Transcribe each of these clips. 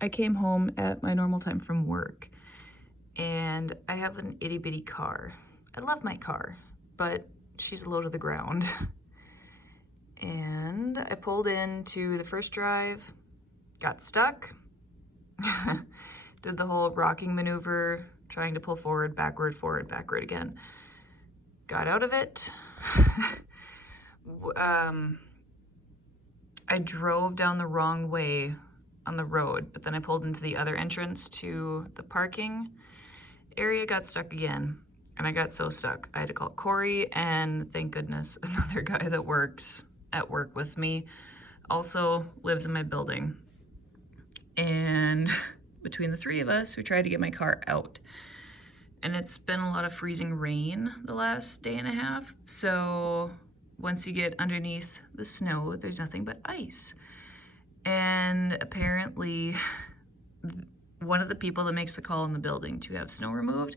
I came home at my normal time from work, and I have an itty bitty car. I love my car, but she's low to the ground. And I pulled into the first drive, got stuck, did the whole rocking maneuver, trying to pull forward, backward again. Got out of it. I drove down the wrong way on the road, but then I pulled into the other entrance to the parking area, got stuck again, and I got so stuck. I had to call Corey, and thank goodness another guy that works at work with me also lives in my building. And between the three of us, we tried to get my car out. And it's been a lot of freezing rain the last day and a half, so once you get underneath the snow, there's nothing but ice. And apparently, one of the people that makes the call in the building to have snow removed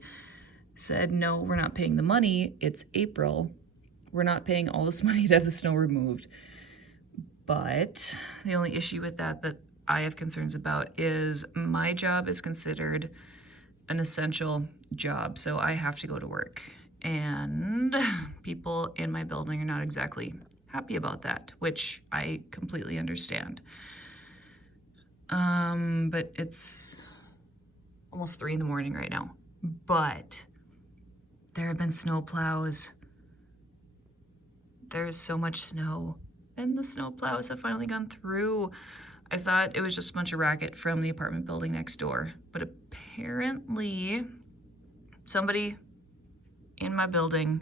said, no, we're not paying the money. It's April. We're not paying all this money to have the snow removed. But the only issue with that I have concerns about is my job is considered an essential job, so I have to go to work. And people in my building are not exactly happy about that, which I completely understand. But it's almost 3 in the morning right now. But there have been snow plows. There's so much snow, and the snow plows have finally gone through. I thought it was just a bunch of racket from the apartment building next door, but apparently somebody in my building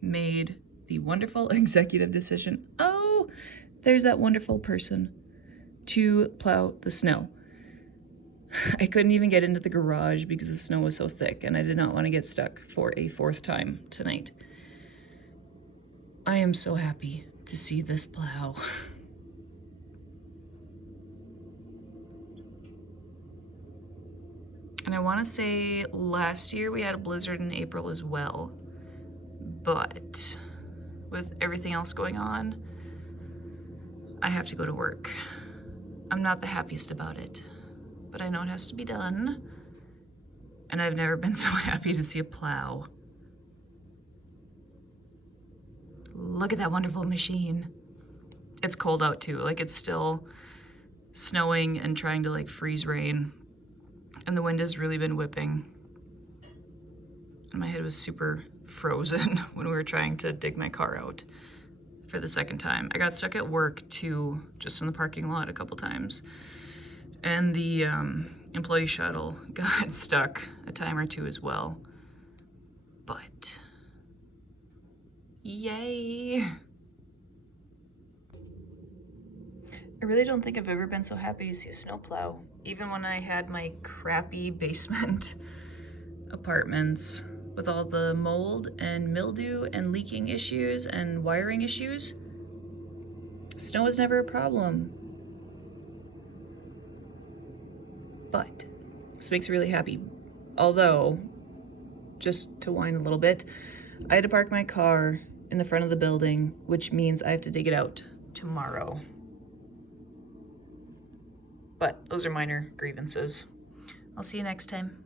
made the wonderful executive decision, oh, there's that wonderful person, to plow the snow. I couldn't even get into the garage because the snow was so thick, and I did not want to get stuck for a 4th time tonight. I am so happy to see this plow. And I want to say last year we had a blizzard in April as well, but with everything else going on, I have to go to work. I'm not the happiest about it, but I know it has to be done, and I've never been so happy to see a plow. Look at that wonderful machine. It's cold out too, like it's still snowing and trying to like freeze rain. And the wind has really been whipping. And my head was super frozen when we were trying to dig my car out for the 2nd time. I got stuck at work too, just in the parking lot a couple times. And the employee shuttle got stuck a time or two as well. But, yay. I really don't think I've ever been so happy to see a snowplow. Even when I had my crappy basement apartments with all the mold and mildew and leaking issues and wiring issues, snow was never a problem. But this makes me really happy. Although, just to whine a little bit, I had to park my car in the front of the building, which means I have to dig it out tomorrow. But those are minor grievances. I'll see you next time.